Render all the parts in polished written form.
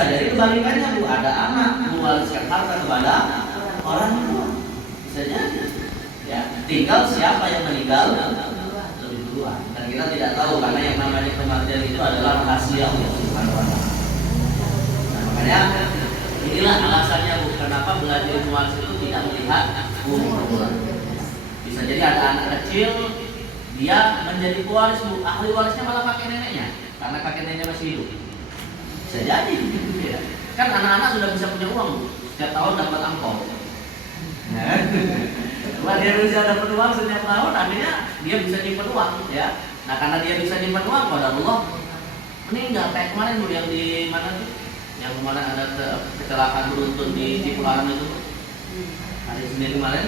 Bisa jadi kebalikannya Bu, ada anak mewariskan harta kepada orang tua. Bisa jadi. Ya, tinggal siapa yang meninggal lebih duluan. Dan kita tidak tahu karena yang namanya kematian itu adalah rahasia Allah Subhanahu wa taala. Nah, makanya inilah alasannya Bu, kenapa belajar ilmu waris itu tidak melihat umur. Bisa jadi ada anak kecil dia menjadi pewaris Bu, ahli warisnya malah kakek neneknya karena kakek neneknya masih hidup. Bisa jadi ya. Kan anak-anak sudah bisa punya uang Bu, setiap tahun dapat angpau. Nah, dia bisa dapat uang setiap tahun, akhirnya dia bisa nyimpen uang ya. Nah, karena dia bisa nyimpen uang, pada Allah meninggal kayak kemarin Bu yang di mana tuh? Yang kemarin ada kecelakaan beruntun di Cipularang itu. Hari Senin kemarin.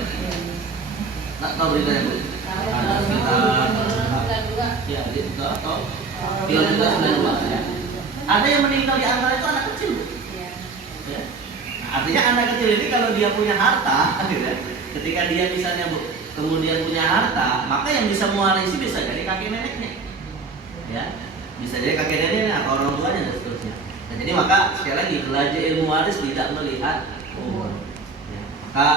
Tak tahu beritanya Bu. Ada sekitar ya, itu atau tiga juga ya. Ada yang meninggal di antara itu anak kecil Bu. Ya. Nah, artinya anak kecil ini kalau dia punya harta, ketika dia misalnya Bu, kemudian punya harta, maka yang bisa mewarisi bisa jadi kakek neneknya, ya, bisa jadi kakek neneknya, orang tuanya dan seterusnya. Nah, jadi maka sekali lagi belajar ilmu waris tidak melihat umur. Ya, maka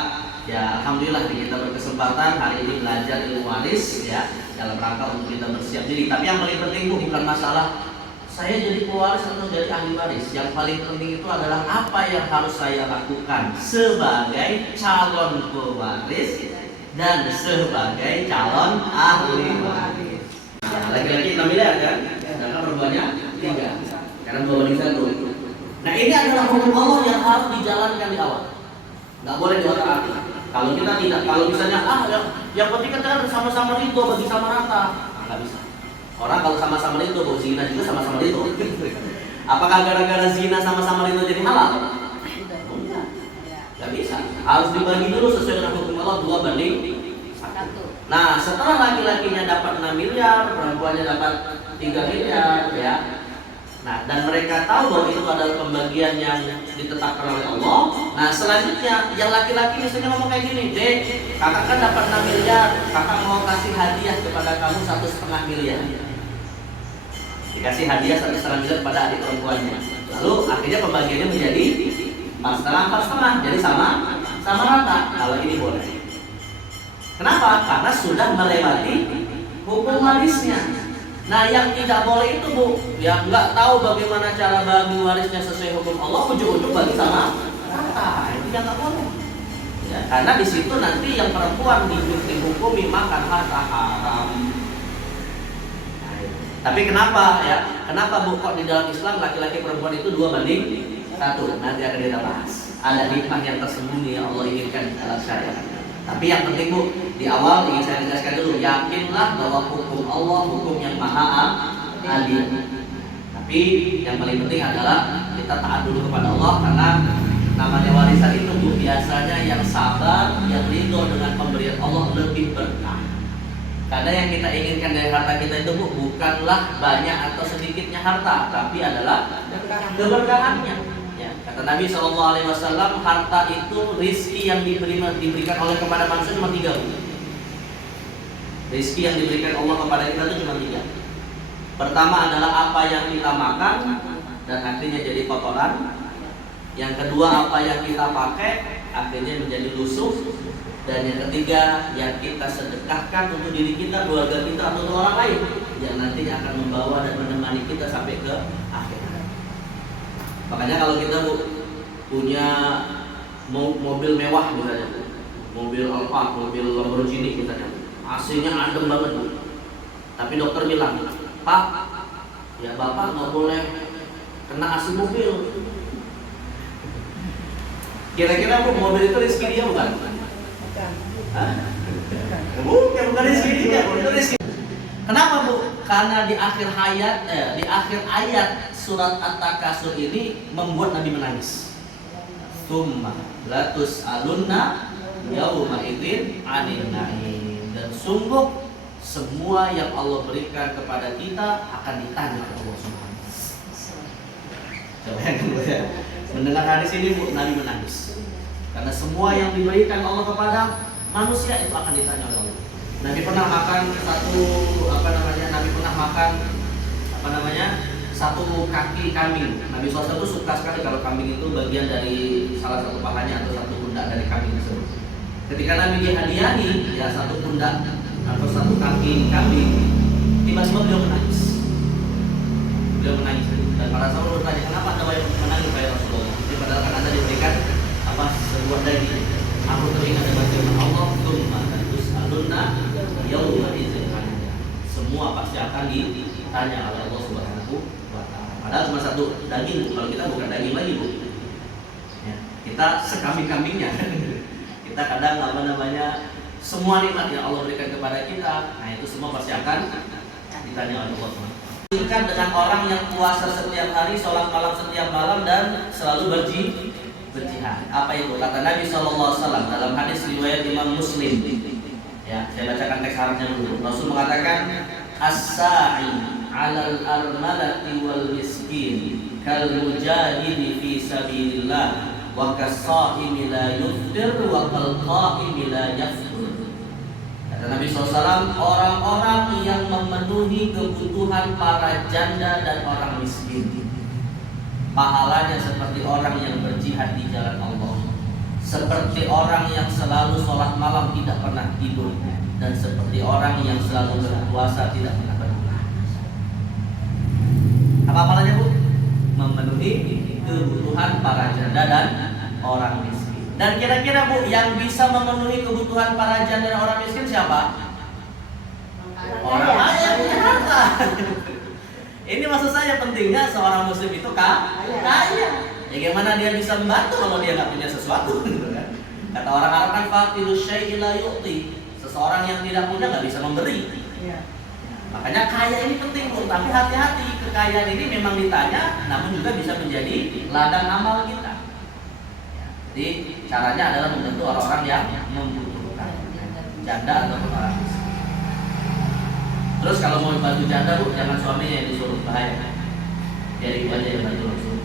ya alhamdulillah kita berkesempatan hari ini belajar ilmu waris ya dalam rangka untuk kita bersiap diri. Tapi yang paling penting Bu, bukan masalah saya jadi pewaris atau jadi ahli waris. Yang paling penting itu adalah apa yang harus saya lakukan sebagai calon pewaris dan sebagai calon ahli waris. Nah, lagi-lagi 6 miliar kan? Sedangkan perempuannya 3. Karena 2 banding 1. Nah, ini adalah hukum Allah yang harus dijalankan di awal. Nggak boleh diotak-atik. Kalau kita tidak, kalau misalnya yang penting kan sama-sama ridho bagi sama rata, nggak bisa. Orang kalau sama-sama ridho, zina juga sama-sama ridho. Apakah gara-gara zina sama-sama ridho jadi halal? Enggak. Nggak bisa. Harus dibagi dulu sesuai dengan hukum Allah 2 banding 1. Nah, setelah laki-lakinya dapat 6 miliar, perempuannya dapat 3 miliar, ya. Nah, dan mereka tahu bahwa itu adalah pembagian yang ditetapkan oleh Allah. Nah, selanjutnya yang laki-laki misalnya ngomong kayak gini, Dek, kakak kan dapat 6 miliar, kakak mau kasih hadiah kepada kamu 1,5 miliar. Dikasih hadiah 1,5 miliar pada adik perempuannya. Lalu akhirnya pembagiannya menjadi 4,5, jadi sama rata. Kalau ini boleh. Kenapa? Karena sudah melewati hukum warisnya. Nah, yang tidak boleh itu Bu, yang nggak tahu bagaimana cara bagi warisnya sesuai hukum Allah, ujung-ujung bagi sama rata. Itu yang nggak boleh. Ya, karena di situ nanti yang perempuan dihukumi makan harta haram. Nah, tapi kenapa ya? Kenapa Bu kok di dalam Islam laki-laki perempuan itu 2 banding 1? Nanti akan kita bahas. Ada hikmah yang tersembunyi yang Allah inginkan dalam syariat. Tapi yang penting Bu, di awal ingin saya tegaskan dulu, yakinlah bahwa hukum Allah hukum yang maha adil. Tapi yang paling penting adalah kita taat dulu kepada Allah, karena namanya warisan itu Bu, biasanya yang sabar, yang ridho dengan pemberian Allah lebih berkah. Karena yang kita inginkan dari harta kita itu Bu, bukanlah banyak atau sedikitnya harta, tapi adalah keberkahannya. Kata Nabi SAW, harta itu rizki yang diberikan oleh kepada manusia cuma 3. Rizki yang diberikan Allah kepada kita itu cuma 3. Pertama adalah apa yang kita makan dan akhirnya jadi kotoran. Yang kedua, apa yang kita pakai akhirnya menjadi lusuh. Dan yang ketiga, yang kita sedekahkan untuk diri kita, keluarga kita, atau untuk orang lain, yang nantinya akan membawa dan menemani kita sampai ke akhir. Makanya kalau kita Bu, punya mobil mewah misalnya, mobil Alfa, mobil Lamborghini misalnya, AC-nya adem banget Bu, tapi dokter bilang, Pak, ya Bapak nggak boleh kena AC mobil. Kira-kira Bu, mobil itu rezeki dia bukan? Bukan rezeki dia, itu rezeki. Kenapa Bu? Karena di akhir ayat surat At-Takasur ini membuat Nabi menangis. Tsumma latus alunna yauma idzin 'anil na'im. Dan sungguh semua yang Allah berikan kepada kita akan ditanya oleh Allah Subhanahu wa taala. Mendengar hadis ini Bu, Nabi menangis. Karena semua yang diberikan Allah kepada manusia itu akan ditanya oleh Allah. Nabi pernah makan satu kaki kambing. Nabi SAW itu suka sekali kalau kambing itu bagian dari salah satu pahanya atau satu pundak dari kambing tersebut. Ketika Nabi dihadiahi ya satu pundak atau satu kaki kambing, tiba-tiba beliau menangis. Beliau menangis dan para sahabat bertanya, kenapa Anda menangis ya Rasulullah? Jadi padahal kan Anda diberikan sebuah daging. Aku teringat dengan firman Allah, "Tsumma tus'aluna yauma idzin 'anil." Semua pasti akan ditanya oleh Allah Subhanahu wa taala. Padahal cuma satu daging, Bu. Kalau kita bukan daging lagi, Bu. Ya, kita sekambing-kambingnya. Kita kadang semua nikmat yang Allah berikan kepada kita, nah itu semua pasti akan ditanya oleh Allah. Tingkat dengan orang yang puasa setiap hari, sholat malam setiap malam dan selalu berjihad. Apa itu? Kata Nabi SAW dalam hadis riwayat Imam Muslim. Ya, saya bacakan teks Arabnya dulu. Rasul mengatakan, "As-sa'i 'alal armalati wal miskin kal mujahidi fi sabilillah wa kas-sha'imi la yuftir wa kal qa'imi la yaftur." Kata Nabi SAW, orang-orang yang memenuhi kebutuhan para janda dan orang miskin, pahalanya seperti orang yang berjihad di jalan Allah, seperti orang yang selalu sholat malam tidak pernah tidur, dan seperti orang yang selalu berpuasa tidak pernah berbuka. Apa pahalanya, Bu? Memenuhi kebutuhan para janda dan orang miskin. Dan kira-kira, Bu, yang bisa memenuhi kebutuhan para janda dan orang miskin siapa? Orang kaya yang punya harta. Ini maksud saya pentingnya seorang muslim itu kaya. Ya gimana dia bisa membantu kalau dia nggak punya sesuatu, gitu kan? Kata orang Arab kan faqidu syai'i la yu'ti. Seseorang yang tidak punya nggak bisa memberi. Ya. Makanya kaya ini penting, Bu. Tapi hati-hati, kekayaan ini memang ditanya, namun juga bisa menjadi ladang amal kita. Ya. Jadi caranya adalah membantu orang-orang yang membutuhkan, janda ataupun orang miskin. Terus kalau mau bantu janda, Bu, jangan suaminya yang disuruh, bahaya. Biar ibu aja yang bantu langsung.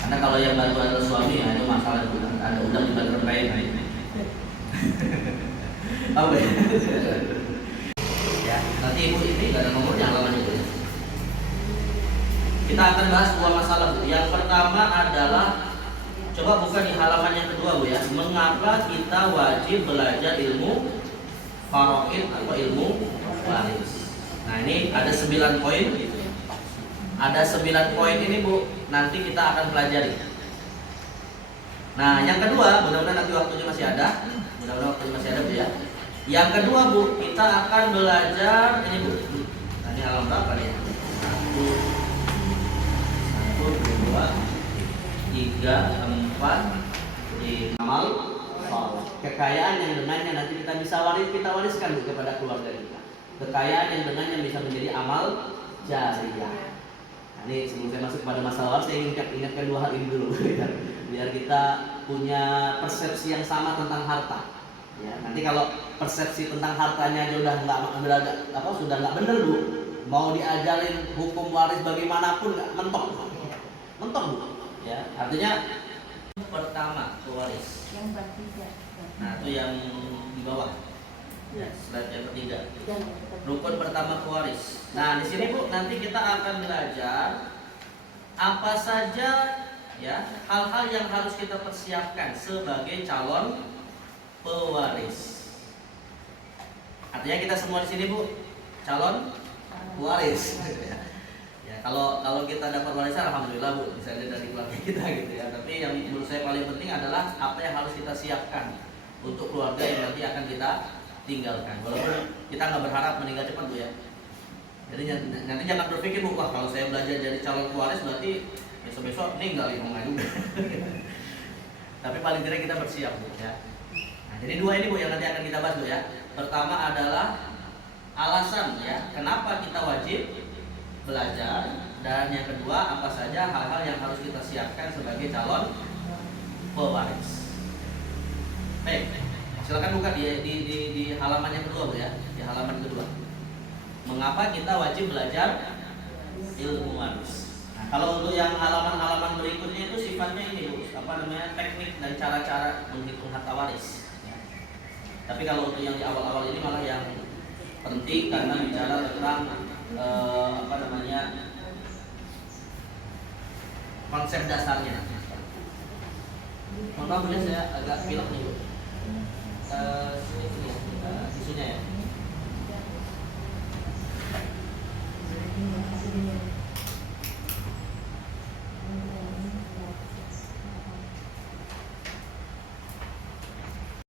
Karena kalau yang bantu adalah suami, ya itu masalah, Bu. Ada udang di balik rempeyek. Apa ya? Ya, nanti Ibu ini nggak ada nomornya, halaman itu. Kita akan bahas dua masalah, Bu. Yang pertama adalah, coba buka di halaman yang kedua, Bu ya. Mengapa kita wajib belajar ilmu faraid atau ilmu waris? Nah, ini ada 9 poin. Ada 9 poin ini, Bu, nanti kita akan pelajari. Nah, yang kedua, mudah-mudahan nanti waktunya masih ada. Mudah-mudahan waktunya masih ada, Bu ya. Yang kedua, Bu, kita akan belajar ini, Bu. Nah, ini halaman berapa nih? 1, 2, 3, 4, 5. Amal saleh. Kekayaan yang dengannya nanti kita bisa wariskan, Bu, kepada keluarga kita. Kekayaan yang dengannya bisa menjadi amal jariyah. Nah, ini sebelum saya masuk pada masalah waris, saya ingatkan 2 hal ini dulu biar kita punya persepsi yang sama tentang harta. Ya, nanti kalau persepsi tentang hartanya aja sudah nggak benar, Bu, mau diajarin hukum waris bagaimanapun nggak mentok, Bu. Ya, artinya pertama waris. Nah, itu yang di bawah. Ya, slide yang ketiga. Rukun pertama pewaris. Nah, di sini, Bu, nanti kita akan belajar apa saja ya hal-hal yang harus kita persiapkan sebagai calon pewaris. Artinya kita semua di sini, Bu, calon pewaris. Ya, kalau kita dapat warisan, alhamdulillah, Bu, misalnya dari keluarga kita gitu ya. Tapi yang menurut saya paling penting adalah apa yang harus kita siapkan untuk keluarga yang nanti akan kita tinggalkan. Walaupun kita nggak berharap meninggal cepat, Bu ya. Jadi nanti jangan berpikir, Bu, wah kalau saya belajar jadi calon pewaris berarti besok-besok meninggal ya, juga. Tapi paling tidak kita bersiap, Bu ya. Nah, jadi 2 ini, Bu, yang nanti akan kita bahas, Bu ya. Pertama adalah alasan ya kenapa kita wajib belajar, dan yang kedua apa saja hal-hal yang harus kita siapkan sebagai calon pewaris. Baik. Silakan buka di halaman yang kedua, Bu ya. Di halaman kedua. Mengapa kita wajib belajar ilmu waris? Nah, kalau untuk yang halaman-halaman berikutnya itu sifatnya ini, Bu, teknik dan cara-cara menghitung harta waris. Ya. Tapi kalau untuk yang di awal-awal ini malah yang penting karena bicara tentang konsep dasarnya. Mohon maaf ya, saya agak pilek nih Bu. Sini isunya ya.